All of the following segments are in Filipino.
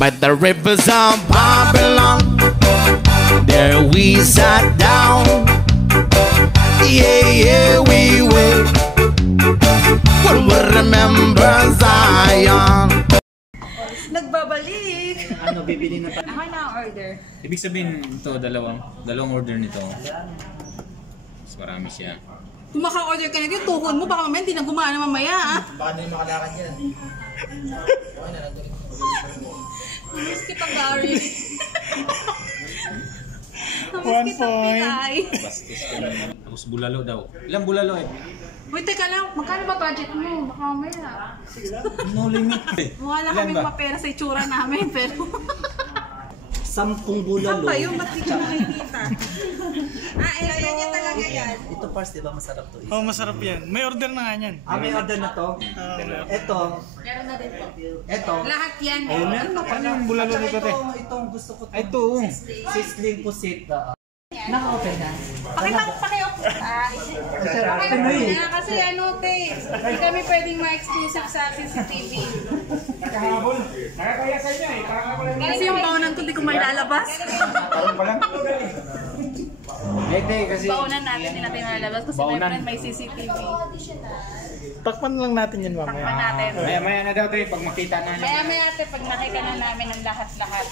by the rivers of Babylon. There we sat down. Yeah, yeah, we will. We'll remember Zion. Nagbabalik! Ano, bibili na pa? Ako na-order. Ibig sabihin ito, dalawang order nito. Mas marami siya. Kung maka-order ka na dito, tuhon mo, baka mamaya hindi na gumana mamaya. Baka na yung makalakad yan. Namiss kita, Gary. 1 point. Bastos ka naman. Tapos bulalo daw. Ilang bulalo eh? Uy, teka lang. Magkano ba budget mo? Baka mamaya. No limit. Wala kaming mapera sa itsura namin, pero... 10 bulalo. Saan ba yun? Ba't di ko nakikita? Ito yan talaga yan. Ito Pars, di ba masarap to? Oh, masarap yan. May order na nga yan. May order na to? Ito. Meron na din po. Ito. Lahat yan. Oh, meron na pala. Yung bulalo nito, te. Itong gusto ko to. Ito. Sizzling pusit. Naka-open na. Paki-open. Kasi ano, te. Hindi kami pwedeng ma-exclusive sa CCTV. Kasi yung baunan ko, di ko mailalabas. Kasi Baunan natin, hindi natin mailalabas kasi may CCTV. Takpan lang natin yan mamaya. Takpan natin. maya na daw tayo pag makita na niya. Maya-maya ate, pag nakita na namin ang lahat-lahat.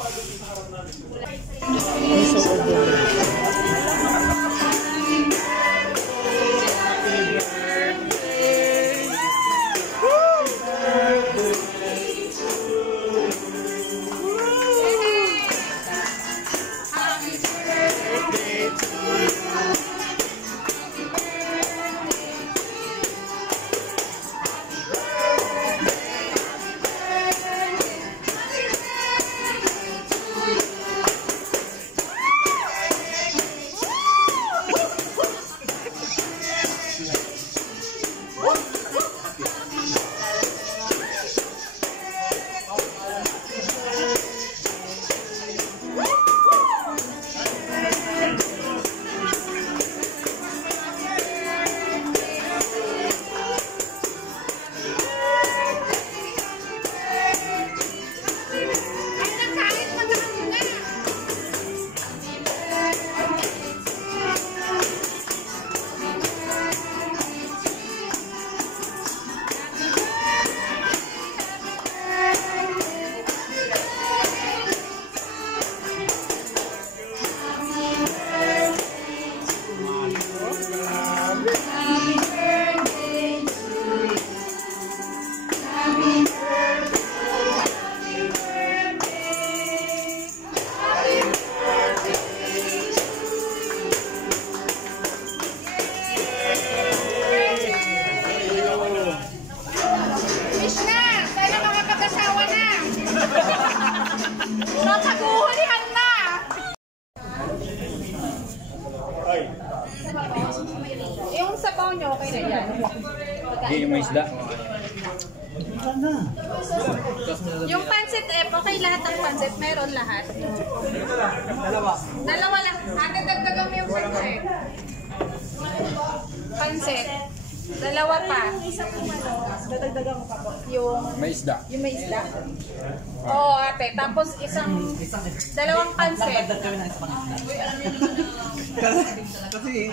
Yung sabaw nyo, okay na yan. Hindi yung may isda. Yung pancit okay lahat ng pancit, meron lahat. Dalawa lang. Ate, dagdagan mo yung pancit. Pancit. Dalawa pa. Dadagdagan ko pa po. Yung May isda. Yung may isda. Oo, ate. Tapos dalawang pancit.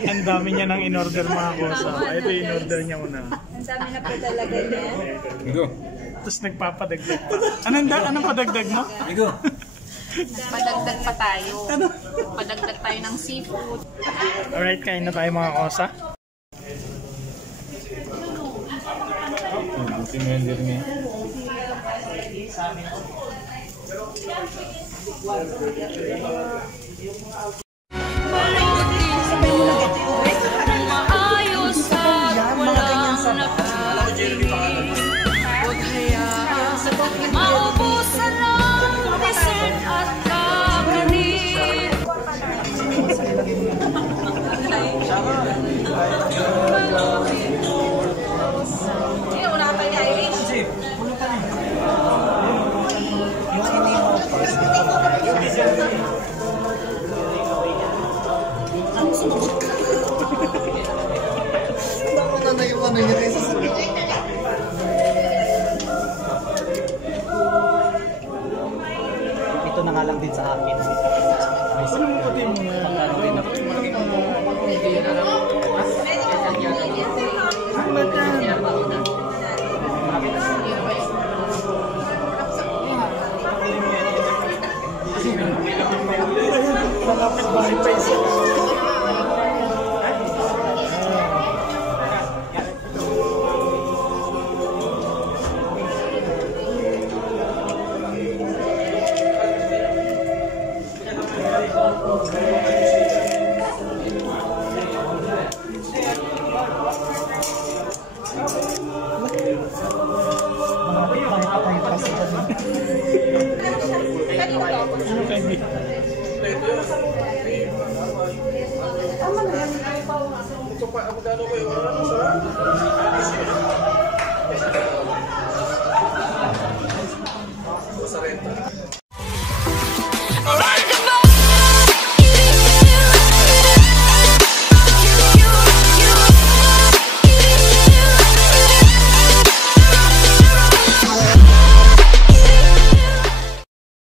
Ang dami niya nang in-order mga kosa. Ito yung in-order niya muna. Ang dami na po talaga niya. Igo. Tapos nagpapadagdag pa. Anong padagdag mo? Igo. Padagdag pa tayo. Padagdag tayo ng seafood. Alright, kain na tayo mga kosa. Buti mo yung niya. Maayos at walang napili. Huwag hayaan maubusan ng dessert at kakanin. Una ka tayo ni Irish. Yung ini mo first. lang din sa akin. Ano mo pati mo na? Magkano din ako. Malapit ba si Paisa? Ano kayo? Ito pa, magkano ko yung